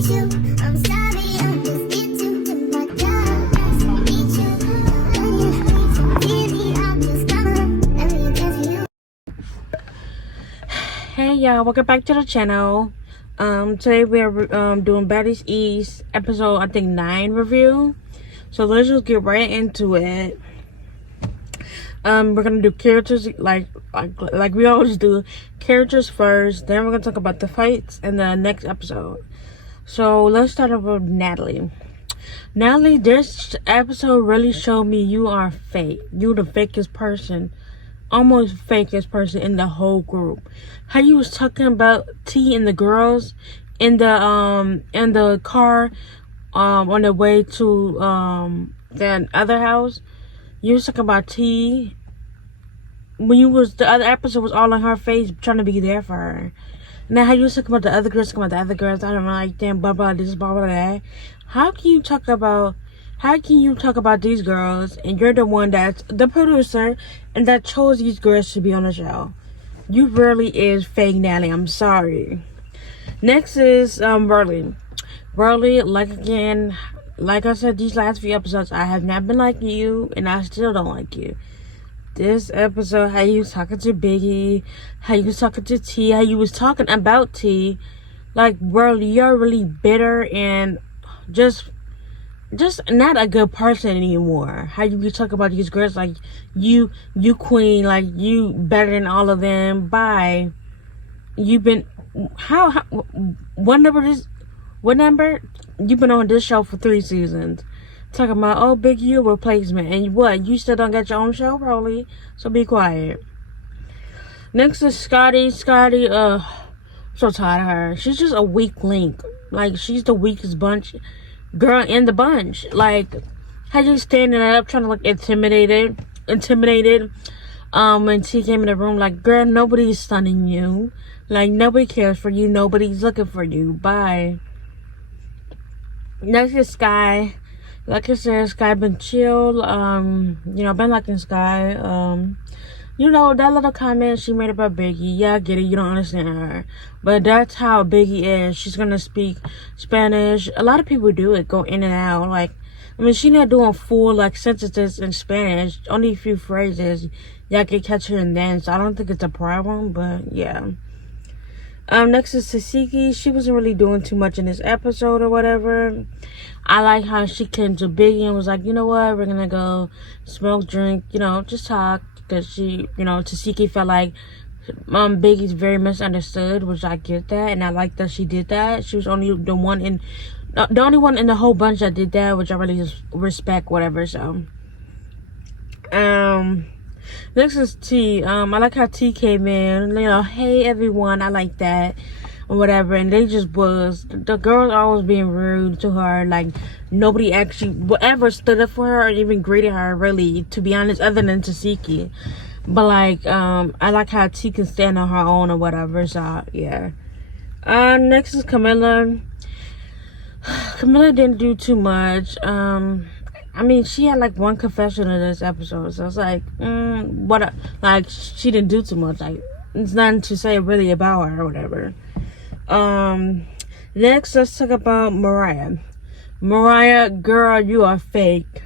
Hey y'all, welcome back to the channel. Today we're doing Baddies East episode I think 9 review. So let's just get right into it. We're gonna do characters like we always do. Characters first, then we're gonna talk about the fights in the next episode. So let's start off with Natalie. Natalie, this episode really showed me you are fake. You the fakest person. Almost fakest person in the whole group. How you was talking about T and the girls in the car on the way to that other house. You was talking about T when you was the other episode was all on her face trying to be there for her. Now how you was talking about the other girls, I don't like them, blah blah this, blah blah that. How can you talk about these girls and you're the one that's the producer and that chose these girls to be on the show? You really is fake Natalie. I'm sorry. Next is Burley. Burley, like I said these last few episodes, I have not been like you and I still don't like you. This episode, how you was talking to Biggie, how you was talking to T, how you was talking about T, like Burley, you're really bitter and just not a good person anymore. How you be talking about these girls like you queen, like you better than all of them. Bye. You've been what number? You've been on this show for 3 seasons. Talking about, oh, Big U replacement. And what? You still don't get your own show, probably. So be quiet. Next is Scotty. Scotty, so tired of her. She's just a weak link. Like, she's the weakest girl in the bunch. Like, how you standing up trying to look intimidated when T came in the room. Like, girl, nobody's stunning you. Like, nobody cares for you, nobody's looking for you. Bye. Next is Sky. Like I said, Sky been chill. Been liking Sky. That little comment she made about Biggie. Yeah, I get it. You don't understand her. But that's how Biggie is. She's going to speak Spanish. A lot of people do it, go in and out. Like, I mean, she's not doing full, like, sentences in Spanish. Only a few phrases. Y'all can catch her in then. So I don't think it's a problem, but yeah. Next is Tasiki. She wasn't really doing too much in this episode or whatever. I like how she came to Biggie and was like, you know what? We're going to go smoke, drink, just talk. Because she, Tasiki felt like Biggie's very misunderstood, which I get that, and I like that she did that. She was only the only one in the whole bunch that did that, which I really just respect, whatever. So, next is T. I like how T came in, hey everyone, I like that, or whatever, and they just was, the girls always being rude to her, like, nobody actually ever stood up for her or even greeted her, really, to be honest, other than Tasiki. But, like, I like how T can stand on her own or whatever, so, yeah. Next is Camilla. Camilla didn't do too much. I mean, she had, like, one confession in this episode, so it's like, she didn't do too much, like, it's nothing to say really about her or whatever. Next, let's talk about Mariah. Mariah, girl, you are fake.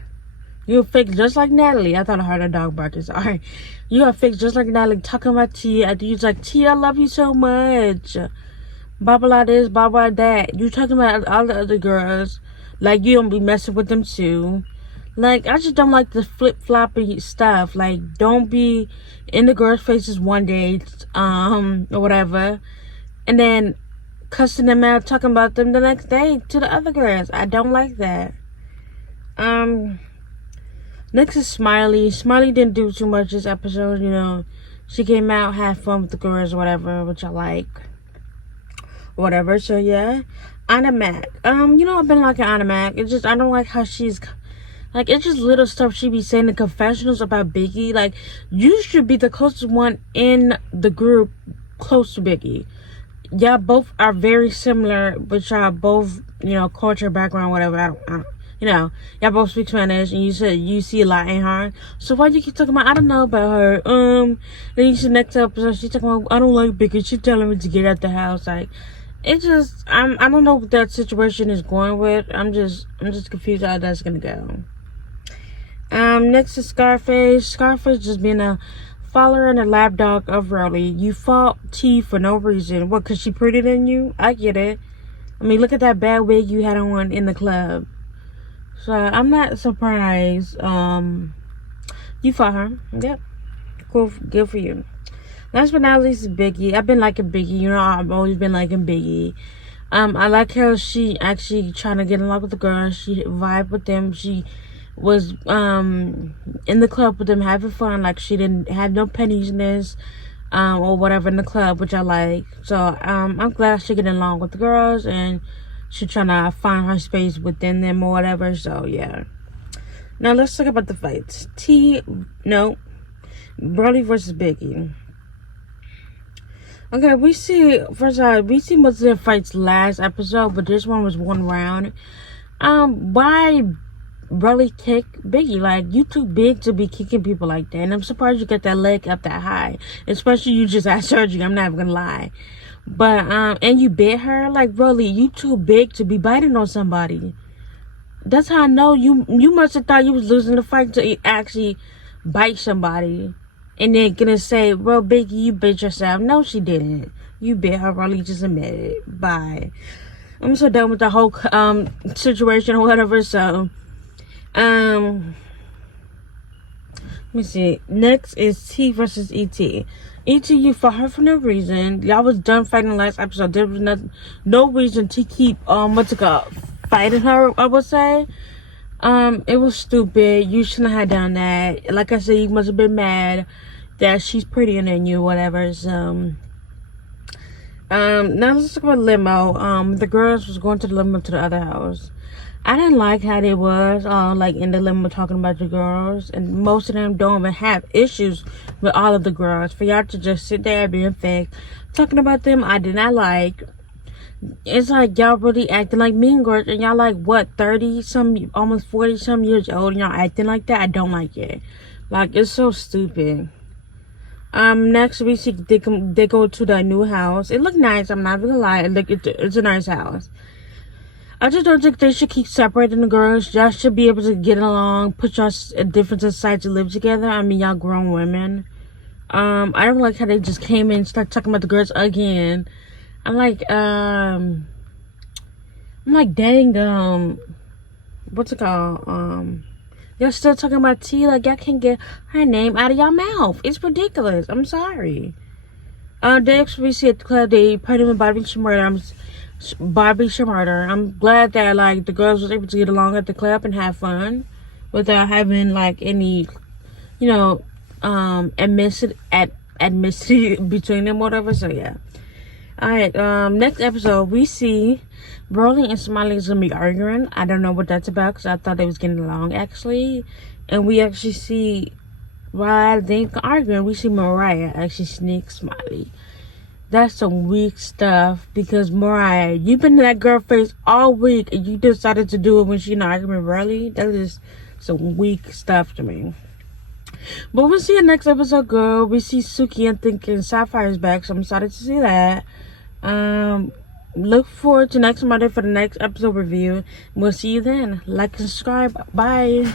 You're fake just like Natalie. I thought I heard a dog barking. Sorry. You are fake just like Natalie. Talking about T. You like, T, I love you so much. Blah, blah, this, blah, blah, that. You talking about all the other girls. Like, you don't be messing with them too. Like, I just don't like the flip-floppy stuff. Like, don't be in the girls' faces one day, or whatever. And then cussing them out, talking about them the next day to the other girls. I don't like that. Next is Smiley. Smiley didn't do too much this episode, She came out, had fun with the girls or whatever, which I like. Whatever, so yeah. Anna Mac. I've been liking Anna Mac. It's just, I don't like how she's, like, it's just little stuff she be saying in confessionals about Biggie. Like, you should be the closest one in the group close to Biggie. Y'all both are very similar, but y'all both, culture, background, whatever. Y'all both speak Spanish, and you said you see a lot in her. So why you keep talking about, I don't know about her. Then you see next episode, she's talking about, I don't like Biggie. She's telling me to get out the house. Like, it just I don't know what that situation is going with. I'm just confused how that's gonna go. Next is Scarface. Scarface just being a follower and a lapdog of Rolly. You fought T for no reason. What, cause she prettier than you? I get it. I mean, look at that bad wig you had on in the club. So I'm not surprised. You fought her. Yep. Cool. Good for you. Last but not least is Biggie. I've been liking Biggie. You know, I've always been liking Biggie. I like how she actually trying to get along with the girls. She vibed with them. She was in the club with them having fun. Like, she didn't have no pennies or whatever in the club, which I like. So I'm glad she getting along with the girls and she trying to find her space within them or whatever. So yeah. Now let's talk about the fights. Brody versus Biggie. Okay, we see most of their fights last episode, but this one was one round. Why Brody kick Biggie? Like, you too big to be kicking people like that, and I'm surprised you got that leg up that high. Especially you just had surgery. I'm not even gonna lie, but and you bit her. Like, Brody, you too big to be biting on somebody. That's how I know you must have thought you was losing the fight to actually bite somebody. And then gonna say, well, Biggie, you bit yourself. No, she didn't. You bit her. Rolly just admitted it. Bye. I'm so done with the whole situation or whatever. So, let me see. Next is T versus E.T. E.T., you fought her for no reason. Y'all was done fighting the last episode. There was no reason to keep fighting her, I would say. It was stupid. You shouldn't have done that. Like I said, you must have been mad that she's prettier than you, whatever. So, now let's talk about limo. The girls was going to the limo to the other house. I didn't like how they was, like in the limo talking about the girls, and most of them don't even have issues with all of the girls. For y'all to just sit there being fake, talking about them, I did not like. It's like y'all really acting like mean girls, and y'all like what, 30 some, almost 40 some years old, and y'all acting like that. I don't like it. Like, it's so stupid. Next we see they go to the new house. It looked nice. I'm not gonna lie. It's a nice house. I just don't think they should keep separating the girls. Y'all should be able to get along, put y'all at different societies to live together. I mean, y'all grown women. I don't like how they just came in and started talking about the girls again. I'm like, dang, what's it called? Y'all still talking about T, like y'all can't get her name out of y'all mouth. It's ridiculous. I'm sorry. Next we see at the club, they put him in Bobby Shmurda. I'm glad that, like, the girls was able to get along at the club and have fun without having, like, any, you know, admittedly between them, whatever. So yeah. Alright, next episode, we see Broly and Smiley is gonna be arguing. I don't know what that's about, because I thought they was getting along, actually. And we actually see, while they arguing, we see Mariah actually sneak Smiley. That's some weak stuff, because Mariah, you've been in that girl face all week, and you decided to do it when she not arguing with Broly. That is some weak stuff to me. But we'll see you next episode, girl. We see Suki and thinking Sapphire's back, so I'm excited to see that. Look forward to next Monday for the next episode review. We'll see you then. Like and subscribe. Bye.